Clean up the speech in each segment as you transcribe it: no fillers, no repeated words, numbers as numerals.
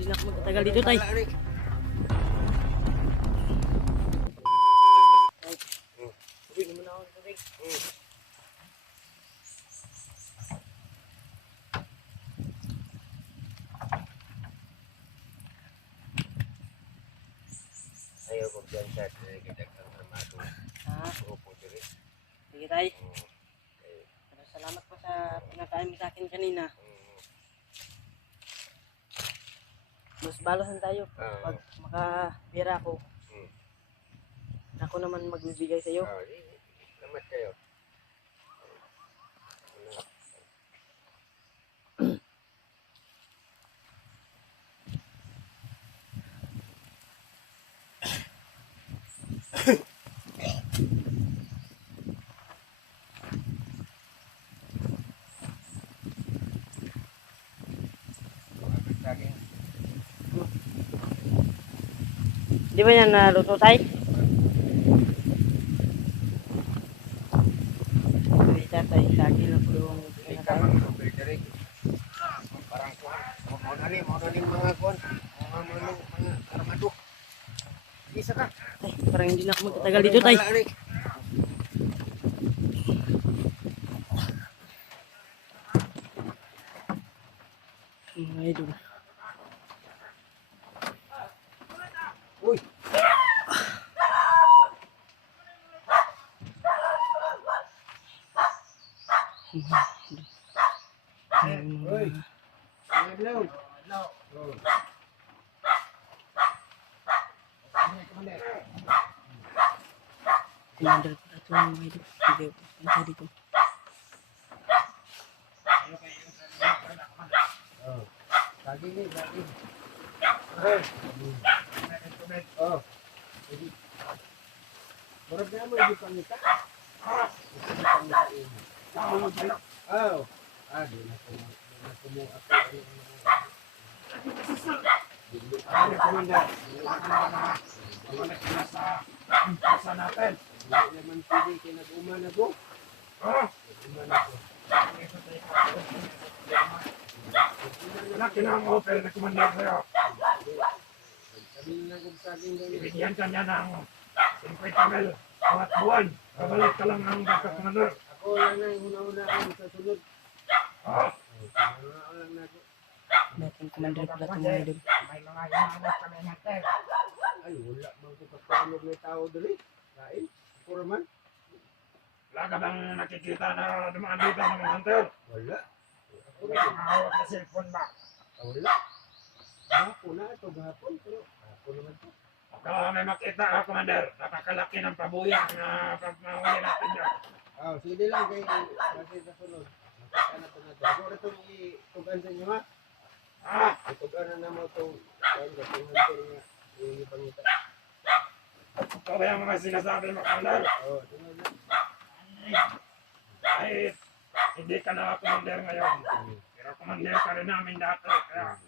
hindi na ako magtatagal dito, tay. Tubig naman ako, tubig. Ayaw ko dyan sa nagigitag ng armado. Upo diri. Sige, tay. Pero salamat po sa pinakain mo sa akin kanina. Mas balosan tayo pag makapira ako. Ako naman magbibigay sa iyo. Salamat kayo. Di ba yan naluto, tay? Ito, tay. Lagi na po yung pinakain. Parang kuhan. Mau nalim mga kuhan. Mga armado. Isa ka. Tay, parang hindi na ako magtatagal dito, tay. Mga idol. Uy! Uy! Hello! Hello! Commander ko na ito, mga idol. Sige, punta dito. Lagi ni, lagi. Oh. Murag na mo yung pangita. Oh. Di na ko mo ako. Ano komanda? Wala ka sa natin. Hindi naman pwede kinag-uman ako. Nag-uman ako. Wala kinang-offer na kumanda sa'yo. Sabi na kong saging ganyan. Ibigyan ka niya ng 50 mil bawat buwan. Babalik ka lang ang backup-commander. Ako lang na yung una-una ako sa sunod. Una lang na ako. Dating commander ko na ito, mga idol. May mga hinahanap kami natin. Ay, wala bang kapagpanog may tao dali. Kain. Ako naman. Wala ka bang nakikita na dumaan dito ng mga hunter? Wala. Ako May naman. mga hawak na cellphone ba? Wala. Gahapon na ito. Gahapon. Pero ako naman ito. Baka may makita ka, commander. Napakalaki ng pabuya na pagmahuli natin dyan. Sige lang kay kasi sa sunod. Makita na ito natin. Ako na itong itugan sa inyo ha. Itugan na naman itong hunter nga. Yung ipangita. Ito ba yung mga sinasabi mo, commander? Sunod na. Kahit hindi ka na commander ngayon. Pero commander ka rin namin dati. Kaya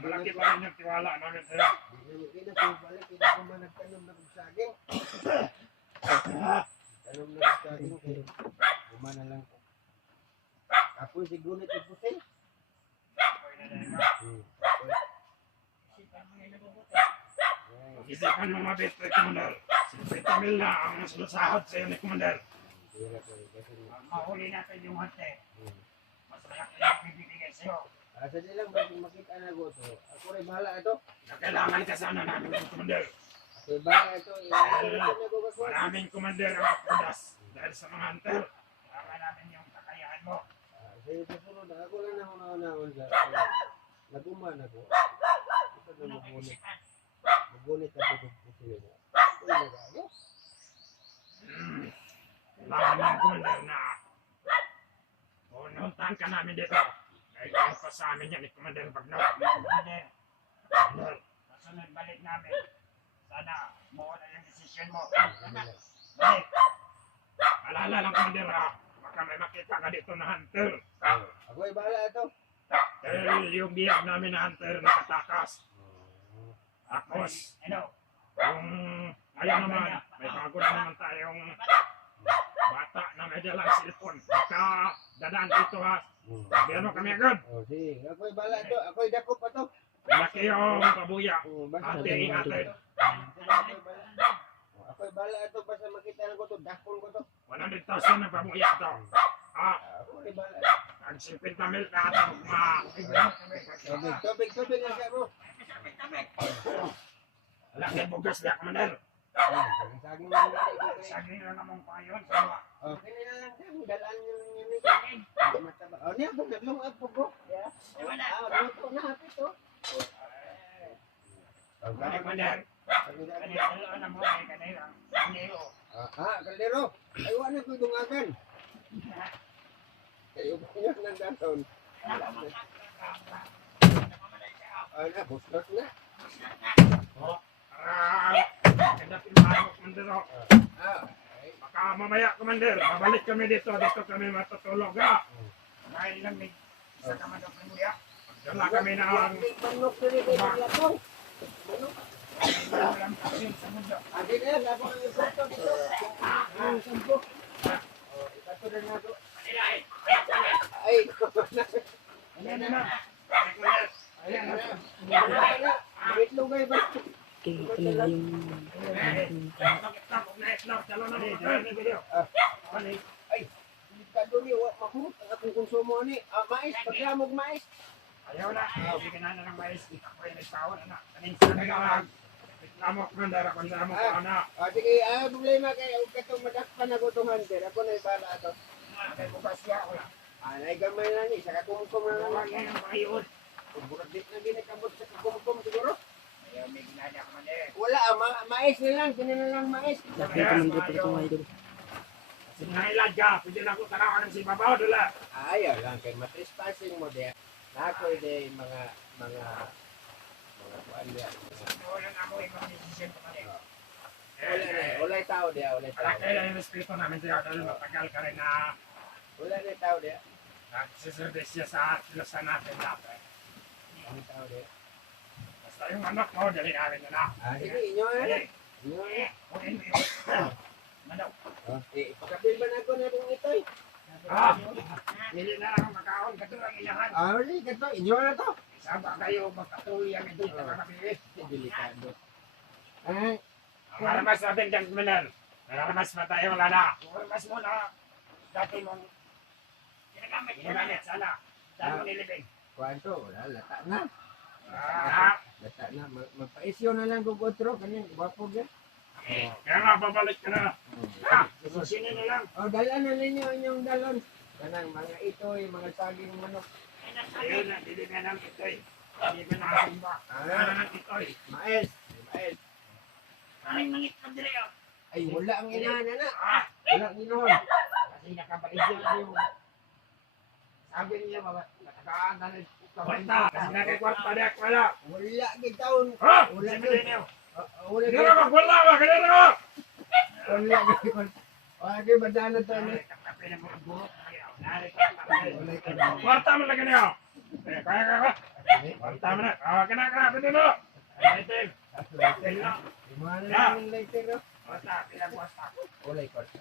malaki pa rin yung tiwala namin sa'yo. Hindi na kung balik. Hindi ko man nagtanom na kong saging. Tanom na kong saging. Umana lang ko. Tapos si Gunit yung puti. Isipan mo mabit, commander. 50 mil na ang sinasahod sa'yo ni commander. Mahuli natin yung hante. Mas malaki ang bibigay sa'yo. Sadya lang, bakit makita na ko ito. Ako rin bahala ito. Kailangan ka sana namin ng commander. Ako rin bahala ito. Maraming commander ang apudas dahil sa mga hunter. Kailangan namin yung kakayahan mo. Sa susunod, ako lang na una-unahon sa naguman ako. Ito na magunit. Magunit ako ng puti mo. Ako yung nagayo. Kailangan ng commander na pununtahan ka namin dito. Dahil yung pa sa amin yan ni Commander Bagnaw. Commander, kasunod balik namin. Sana buo na yung desisyon mo. Balik. Alala lang, Commander, ha? Baka may makita ka dito na hunter. Ako ay bahala ito. Dahil yung biyag namin na hunter nakatakas. Tapos, yung ngayon naman, may bago na naman tayong bata na may dalang cellphone. Baka dadaan dito, ha? Sabihan mo kami agad. Sige. Ako ay bahala ito. Ako ay dakop pa ito. Malaki yung pabuya. Basta Ate, ingatan. ako'y bala ito basta makita ko to, dakon ko to. 100,000 na pabuya to. Ah, Ako'y bala. ang 50 mil na ito. Tubig ang mo. Laki bugas na, Commander. Saging lang dali. Saging lang namang payon. Okay na lang kami, dalaan nyo lang yun. Mataba. O niya, naglong ako bro. Luto na hapit to. Laki, Commander. Kanila na mo, kanila. Kanila. Kaldero. Ay, wala ko dungagan. Kayo ba yun ng daton? Na, bustot na. Kagapin mo ako, Commander. Baka mamaya, Commander, babalik kami dito. Dito kami matutulog, ha? Dahil lang may isa ka man ng muya. Dala kami ng Manok na rin kayo latong. walang pasin sa mundo. Adi na yan, labang ang isang dito. Ang sampo. Ikato na nga to. Ay, Ayan na. Ayan na. itlog ay ba? Ito na yung Ay, kado ni, mahurot ang akong konsumo ni. Mais, paglamog mais. Ayaw na. Bigyan na ng mais. Ako yung nagtawad na. Kaning sana ka. Lamok man dara kung lamok ka na. Sige, problema kayo. Katong madakpan ako itong hunter. Ako na ibala ito. May bukas siya ako lang. Naigamay na ni. Saka kumkum na lang. Huwag yan ang pakiyon. Burat dit na ginakabot sa kumkum siguro. Ayaw may ginada ka man eh. Wala, mais na lang. Kina na lang mais. laki Commander pala itong idol. Sinailan ka. Pwede na ako tanawan ng si Babaw dala. Ayaw lang kay matrespassing mo de. Nakoy de mga kuan dia. Wala na ako yung mga desisyon ko man eh. Wala tao dia, wala tao. Kaya kaya yung respeto namin sa'yo dahil matagal ka rin na Wala na tao dia. nagsiservisya sa kilusan natin dati. Wala tao dia. Basta yung anak mo, dali namin na na. Sige, inyo na. Ay, Inyo na. kunin mo yun. Manaw. Ipakabil ba na ko na itong itoy? Hindi na lang makaon katulang ilahan. Wala ka to. Inyo na to. Saba kayo magkatuloy ang ito sa kakabilis. Delikado. Maramas natin dyan, Milan. Maramas pa tayo, wala na. Maramas mo na. Dati mong ginagamit sana. Dahil mo nilibing. Kuan to, wala. Lata na. Ah, Lata na. Magpaisyo na lang kung otro. Kanin, wapo yan. kaya nga, babalik ka na. Sino na lang. Dala na ninyo inyong dalon. Kanang mga itoy, mga saging manok. Ayun na, hindi na lang ito'y. Hindi ba nakasimba? Ano na ito'y? Mais. Mais. Maring mangit ka dire, oh. Ay, wala ang inana na. Ah, Wala ang inuhon. kasi nakabalik yun yung sabi niya, natakaan na rin. Basta, kasi nakikwarta niya, wala. Wala gitaon. Ha? Wala Si Milenio. Wala Hindi na magwala ba? Kanina mo! Wala gitaon. Wala kayo badana to. Kwarta mo lagi niyo. Kaya ka. Kwarta mo na. Kaya pwede mo. Lighting. Lighting na. Imahan na ng lighter. Kwarta, pinagwasta. Wala kwarta.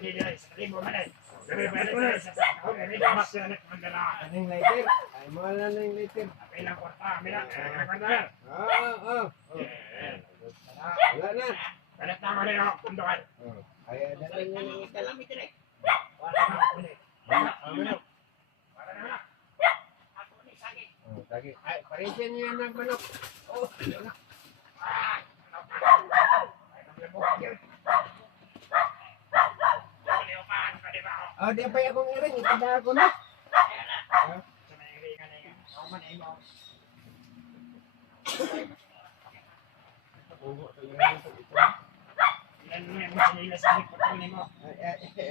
Hindi dili, sa libo man eh. Sabi pwede ko sa sa. Hindi ka mas yan at mandala. Anong lighter? Ay, mahal na ng lighter. Pilang kwarta, pilang. Kwarta na. Wala na. Balat na mo niyo. Tundukan. Kaya dala nyo ng ito. Kalami dire. Kwarta na. Kulit. Kwarta na. Ako ni sakit. Lagi. Ay, paresin nyo yan ng manok. Wala. Di pa akong iring. Itada ako na.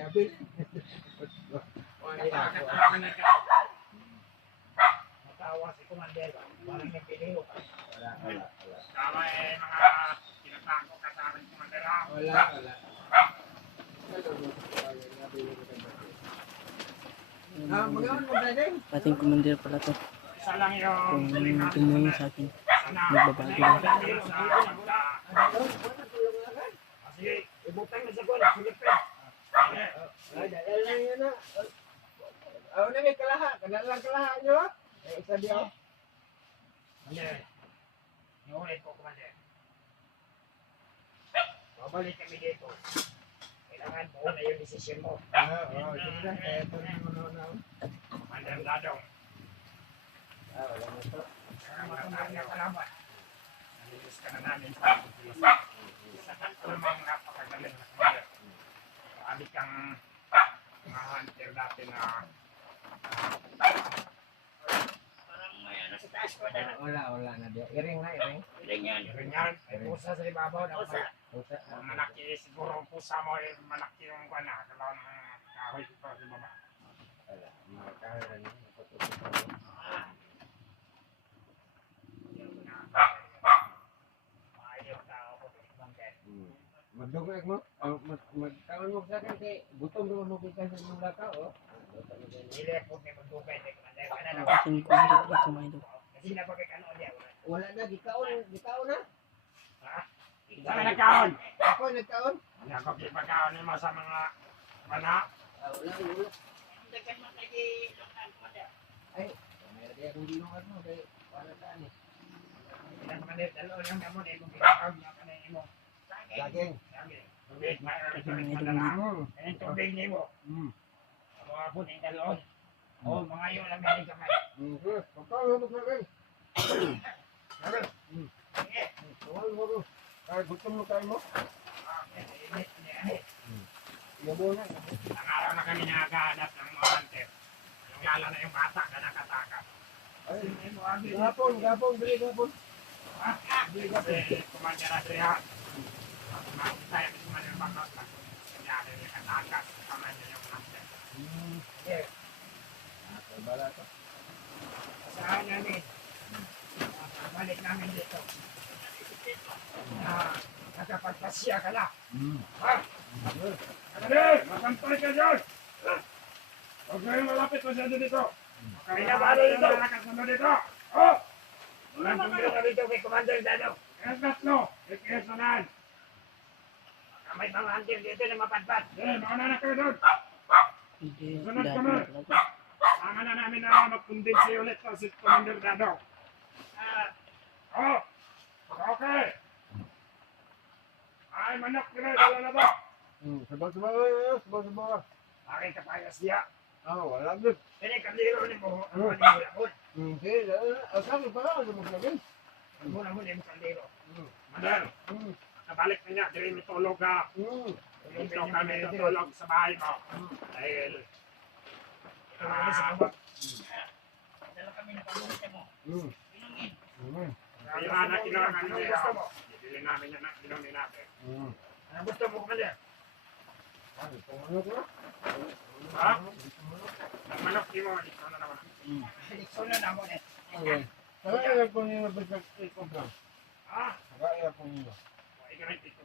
Abil. Wala. Tama eh, mga tinatago ka sa akin, Commander. Wala. Magawan mo na din. Ating Commander pala to. Isa lang yung Kung tumulong sa akin. sana. Nagbabago lang. Sige, ibutang na sa kuwan. Silipin. Dala lang yun na. Na may kalaha. Kadala kalaha nyo. Isa diyo. Commander, iulit ko, Commander. Babalik kami dito. Kailangan buo na yung desisyon mo. Sige na. Ito na. Commander Dadong, Wala na to. matandaan na kalaban. Nalilis ka na namin sa isa. Isa ka namang napakagaling na Commander. Marami kang mga hunter dati na parang may ano sa taas ko na. Wala na. Iring na, iring. Ganyan, may pusa sa ibabaw na pusa. Pusa. Ang malaki siguro ang pusa mo, malaki yung kuwana. Kalaw ng kahoy dito sa baba. Wala. Makakaroon na. Magdugay mo? Magkaon mo sa akin kay gutom naman mo kita sa mga lakaw, oh. Hindi po may magdugay na Commander. Ano na? Aking commander dito mga idol. Kasi napagkakano niya. Wala na, gikaon na. Ha? Saan nagkaon? Ako nagkaon. Hindi ako kipagkaon mo sa mga mana. Wala. Dagan mo lagi lungan Commander. Ay, meron din akong ginungan mo kay para saan eh. Hindi Commander, dalo lang mo na yung ginagawa niya ka na mo. Laging. Tubig, mayroon na lang. Yan yung tubig niyo mo. Ang mga puting dalon. Oo, mga yun lang galing kamay. Pagkaon mo sa akin. Sige. Tawal mo. Kaya gutom mo tayo mo. Yabo na. Ang araw na kami nakakahanap ng mga hunter. Lalo na yung bata na nakatakas. Ay, gapon, bili gapon. Kasi Commander Adrian, makikita yung Commander Bakot na kunyari yung katakas, Commander yung hunter. Sige. Bala to. Saan namin? Balik namin dito. Nakapagpasya ka na. Ha? Commander, makampay ka dyan! Huwag kayong malapit masyado dito. Pinabalo dito! Nakasundo dito! Oh! Walang tumira ka dito kay Commander Dado. Kaya tatlo, ikiyasanan. May mga hunter dito na mapadpad. Mauna na kayo doon. Hindi, Sunod dati kami. na talaga. Sama na namin na mag-condense ulit to si Commander Dado. Oh! Okay! Ay, manok kira, dala na ba? Sabah. Aking kapayas niya. Wala din. Ini kandilo ni mo. Ano ni mo lakon? Sige, asal pa lang mo maglagay. Ano mo ni mo kandilo? Madal, nabalik na niya. Dili mi tulog ka. Dito kami tutulog sa bahay mo. Dahil dala kami na pagulita mo. Inungin. Kaya na kailangan niya. Bibili namin yan. Inumin natin. Ano gusto mo Commander? Ha? Ang manok di mo. Dito na naman. Dito na naman eh. Kaya ko niyo nabigay ko ba? Ha? Kaya ko niyo. Huwag ka rin dito.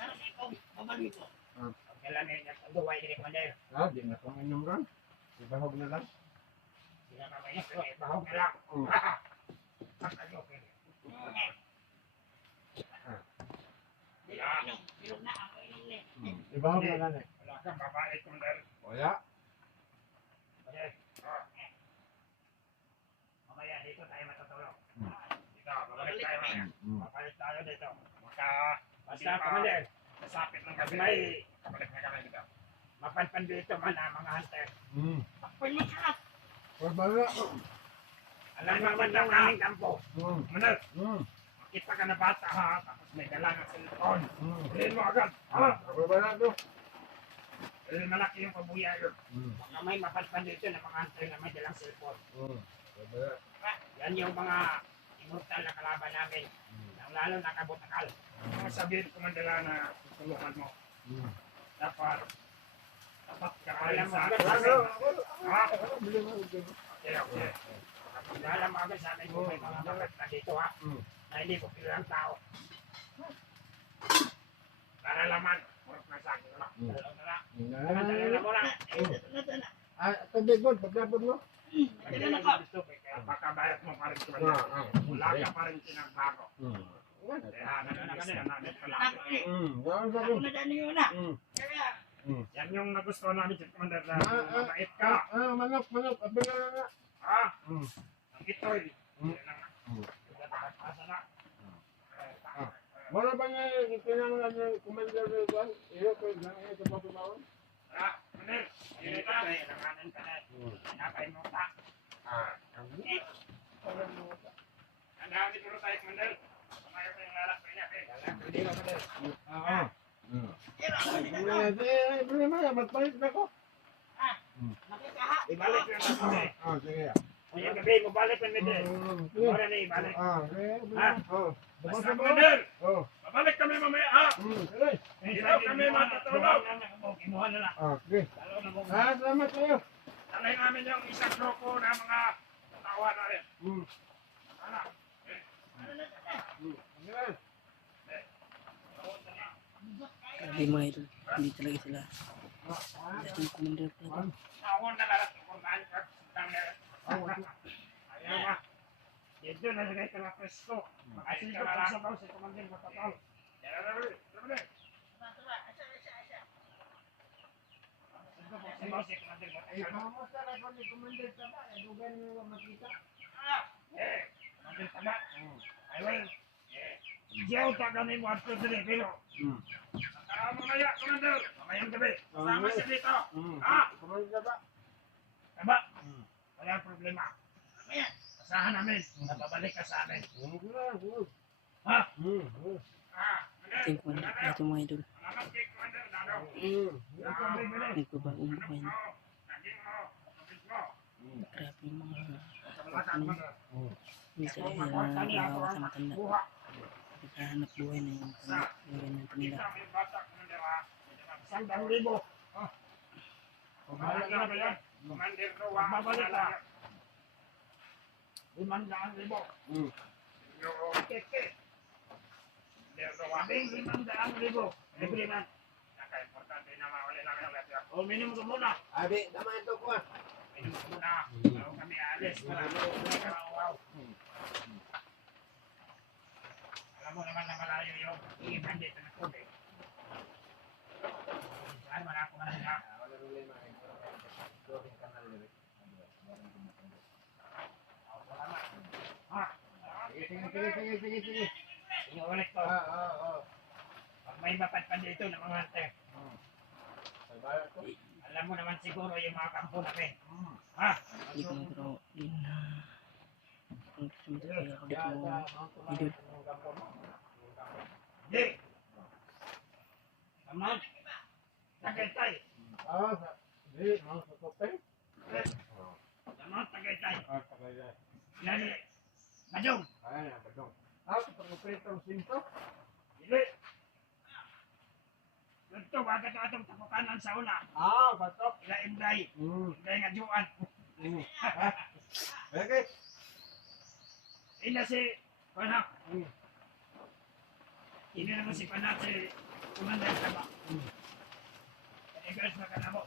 Sana siya ikaw. Babalik ko. Pagkailan niya. Pagduway ni Commander. Di na ko inom ron. Ibahog na lang. Sila mamaya. Bahog na lang. Pagkayo. Ibahog na lang eh. Wala kang babae Commander. Wala. Mamaya dito tayo matutulog. Dito, babalik tayo mamaya. Babalik tayo dito. Basta Commander, nasapit ng gabi ay babalik na kami dito. Mapanpan dito man ang mga hunter. Pagpalikat! Wala. Alam naman lang aming kampo. Manal, makita ka na bata ha, tapos may dala ng cellphone. Bilhin mo agad. Ha? Wala to. Dahil malaki yung pabuya yun. Baka may mapanpan dito ng mga hunter na may dalang cellphone. Yan yung mga immortal na kalaban namin. Lalo nakabutakal. Mga sabihin ko man dala na tutulungan mo. Dapat ka rin sa akin. Ha? Okay, okay. Alam mo agad sa akin kung may mga bagat na dito ha. Na hindi ko kilang tao. Para laman. Purok na sa akin. Dala mo lang. Tubig mo, paglapod mo. Baka bayat mo pa rin ko. Wala ka pa rin pinagbago. Kaya nananagan namin pala. Yan yung nagustuhan namin sa Commander na mabait ka. Manok, abin na nga. Ha? Ang ito'y Asa na? Wala ba nga kinanglan ng commander ng Juan? Iyo, kung gano'n ito pa pumawon? Commander, hindi ka, kailanganan ka na. Pinapay mo ka. Handa-handi puro tayo, Commander. Kumayo pa yung lalakbay niya, eh. Hindi ka, Commander. Problema yan, magpalit na ko. Ibalik lang ako, eh. Sige. Ngayong gabi, mabalik lang, Commander. Mura na ibalik. Basta Basta, Commander, Oh. babalik kami mamaya, ha? Sige. Hindi daw kami matutulog. Kimuha na lang. Sige. Salamat kayo. Talay namin yung isang grupo na mga tawa na rin. Ano? Grabe mga idol. Hindi talaga sila. Dating commander talaga. Tawon na lang kung saan ka. Ayaw na. Dito na lagay ka na presto. Makasing ka na lang. Sabaw si Commander Matatol. Sabaw si Commander Matatol. Kamusta na ko ni commander ka ba? Dugan mo makita. Commander Taba. I will. Diyaw tagamin mo at Pedro Pilo. Mamaya, Commander. Mamayang gabi. Sama siya dito. Commander ba? Taba. Wala problema. Asahan namin. Nababalik ka sa amin. Ha? Dating commander pala ito mga idol. Salamat kay Commander Dado. Nagbabagong buhay na. Grabe yung mga minsan sila nakawa sa matanda. Naghahanap buhay na yung ganyan nila. Sandang libo. Kumala na ba yan? Commander Noah. Babalik na. 500,000. Yung keke. Commander Noah. 500,000. Every month. Naka-importante na mawala namin ang lahat. O, minimum ko muna. Abi, tama ito ko. Minimum ko muna. Bago kami alis. Wow. Alam mo naman na malayo yung iiban dito na tubig. Saan man ako man na. Sige. Inuulit ko. Pag may mapadpad dito ng mga hante, alam mo naman siguro yung mga kampo namin. Ha? Hindi ko nagro din na kung gusto mo talaga ako dito mga idol. Hindi. Tamad. Tagaytay. Tamad, tagaytay. Lali. Madong. Hindi. Ganito, bagat na itong tapukanan sa una. Ila Inday. Inday nga Juan. Ina si Panak. Ini naman si Panak si Commander Taba. Guys, makanamo.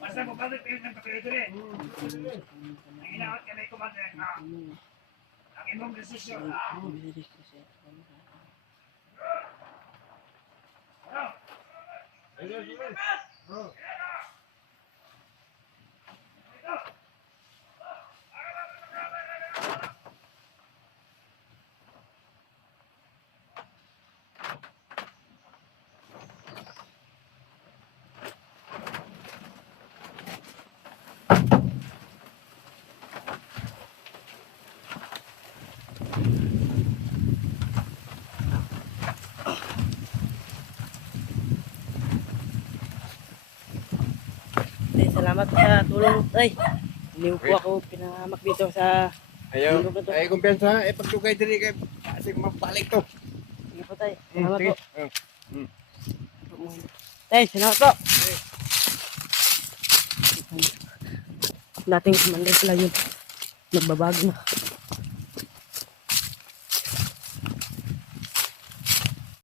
Basta mo balik kayo ng kapito rin. Ang inawat ka na yung Commander na ang imong desisyon. Ano? Salamat sa tulong, tay. Hindi po ako pinahamak dito sa Ayaw, bundok na to. ay kumpiyansa, pagtugay diri kay kasi mabalik to. Sige po, tay. Salamat Sige. po. Tay, salamat po. Dating commander pala yun. Nagbabago na.